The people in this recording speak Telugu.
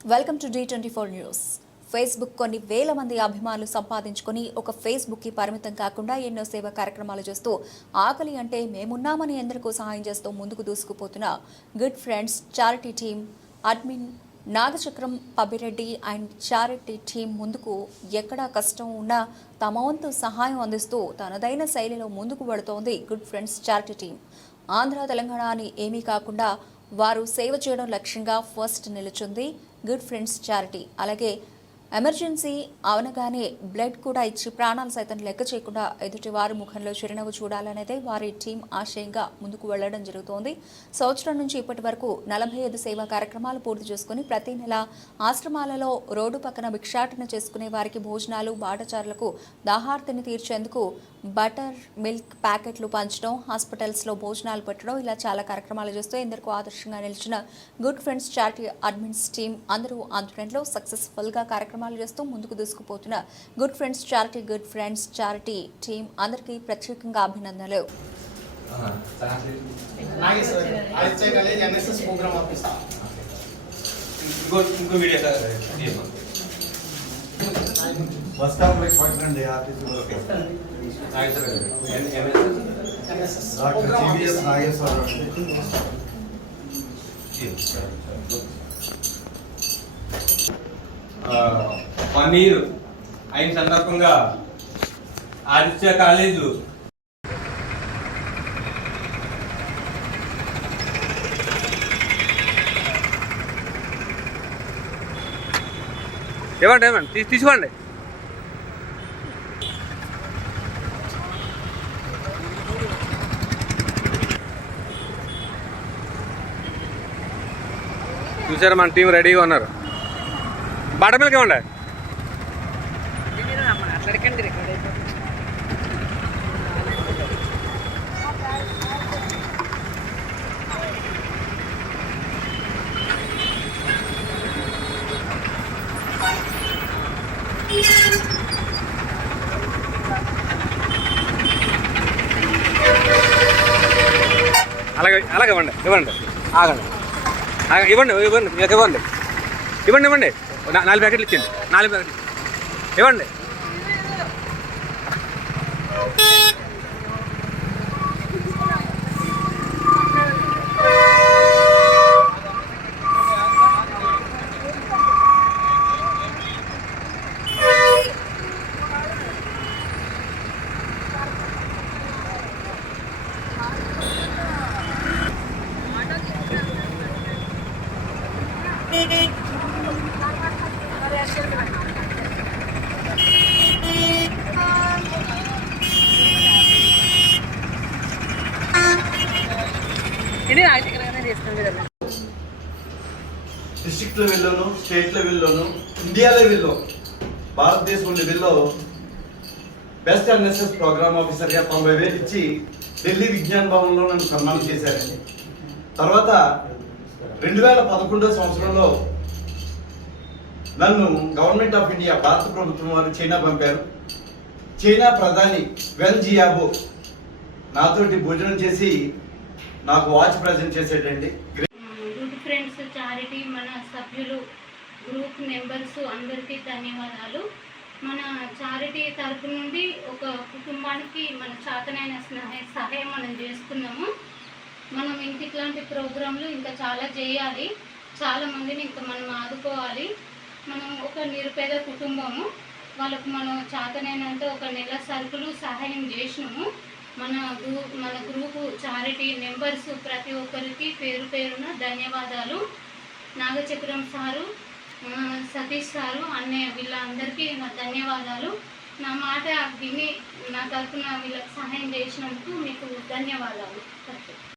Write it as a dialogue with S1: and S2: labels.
S1: Welcome to D twenty four news Facebook కొన్ని వేల మంది అభిమానులు సంపాదించుకొని ఒక ఫేస్బుక్కి పరిమితం కాకుండా ఎన్నో సేవా కార్యక్రమాలు చేస్తూ ఆకలి అంటే మేమున్నామని ఎందరికో సహాయం చేస్తూ ముందుకు దూసుకుపోతున్న good friends charity team admin Nagachakram Pabbireddy and charity team ముందుకు ఎక్కడా కష్టం ఉన్నా తమ వంతు సహాయం అందిస్తూ తనదైన శైలిలో ముందుకు పడుతోంది good friends charity team Andhra Telangana అని ఏమీ కాకుండా వారు సేవ చేయడం లక్ష్యంగా ఫస్ట్ నిలుచుంది. Good friends charity. అలాగే ఎమర్జెన్సీ అవనగానే బ్లడ్ కూడా ఇచ్చి ప్రాణాలు సైతం లెక్క చేయకుండా ఎదుటి వారి ముఖంలో చిరునవ్వు చూడాలనేదే వారి టీం ఆశయంగా ముందుకు వెళ్ళడం జరుగుతోంది. సంవత్సరం నుంచి ఇప్పటి వరకు నలభై ఐదు సేవా కార్యక్రమాలు పూర్తి చేసుకుని ప్రతి నెల ఆశ్రమాలలో రోడ్డు పక్కన భిక్షాటన చేసుకునే వారికి భోజనాలు బాటచారులకు దాహార్తిని తీర్చేందుకు బటర్ మిల్క్ ప్యాకెట్లు పంచడం హాస్పిటల్స్లో భోజనాలు పెట్టడం ఇలా చాలా కార్యక్రమాలు చేస్తూ ఎందరికో ఆదర్శంగా నిలిచిన good friends charity admins team అందరూ ఆంధ్రప్రదేశ్లో సక్సెస్ఫుల్గా కార్యక్రమాలు చేస్తూ ముందుకు దూసుకుపోతున్న good friends charity good friends charity team అందరికీ ప్రత్యేకంగా అభినందనలు
S2: ఇంకో వీడియో
S3: బస్ స్టాప్ పట్టండి ఆఫీస్ డాక్టర్ నాగేశ్వరరావు
S2: అయిన సందర్భంగా ఆదిత్య కాలేజు
S4: ఇవ్వండి ఇవ్వండి. తీ- తీసుకోండి. చూసారు మన టీం రెడీగా ఉన్నారు. బాట మీదకి ఇవ్వండి. అలాగే అలాగే ఇవ్వండి ఇవ్వండి. ఆగండి. ఇవ్వండి ఇవ్వండి మీకు ఇవ్వండి. ఇవ్వండి ఇవ్వండి. నాలుగు ప్యాకెట్లు ఇచ్చింది నాలుగు ప్యాకెట్లు. ఇవ్వండి.
S3: డిస్ట్రిక్ట్ లెవెల్లోను స్టేట్ లెవెల్లోను ఇండియా లెవెల్లో భారతదేశం లెవెల్లో బెస్ట్ ఎన్ఎస్ఎస్ ప్రోగ్రామ్ ఆఫీసర్గా తొంభై వేలు ఇచ్చి ఢిల్లీ విజ్ఞాన్ భవన్లో నన్ను సన్మానం చేశారండి తర్వాత రెండు వేల పదకొండో సంవత్సరంలో నన్ను గవర్నమెంట్ ఆఫ్ ఇండియా భారత ప్రభుత్వం వారు చైనా పంపారు. చైనా ప్రధాని వెన్ జియాబో నాతోటి భోజనం చేసి నాకు వాచ్ ప్రజెంట్ చేసేటండి.
S5: గుడ్ ఫ్రెండ్స్ చారిటీ మన సభ్యులు గ్రూప్ మెంబర్స్ అందరికీ ధన్యవాదాలు. మన చారిటీ తరపు నుండి ఒక కుటుంబానికి మన చాతనైన సహాయం మనం చేస్తున్నాము. మనం ఇంక ఇట్లాంటి ప్రోగ్రాంలు ఇంకా చాలా చేయాలి. చాలా మందిని ఇంకా మనం ఆదుకోవాలి. మనం ఒక నిరుపేద కుటుంబము. వాళ్ళకు మనం చేతనైనంత ఒక నెల సరుకులు సహాయం చేసినాము. మన గ్రూ మన గ్రూప్ చారిటీ మెంబర్స్ ప్రతి ఒక్కరికి పేరు పేరున ధన్యవాదాలు. నాగచక్రం సారు సతీష్ సారు అన్నయ్య వీళ్ళందరికీ నా ధన్యవాదాలు. నా మాట విని నా తరఫున వీళ్ళకి సహాయం చేసినందుకు మీకు ధన్యవాదాలు.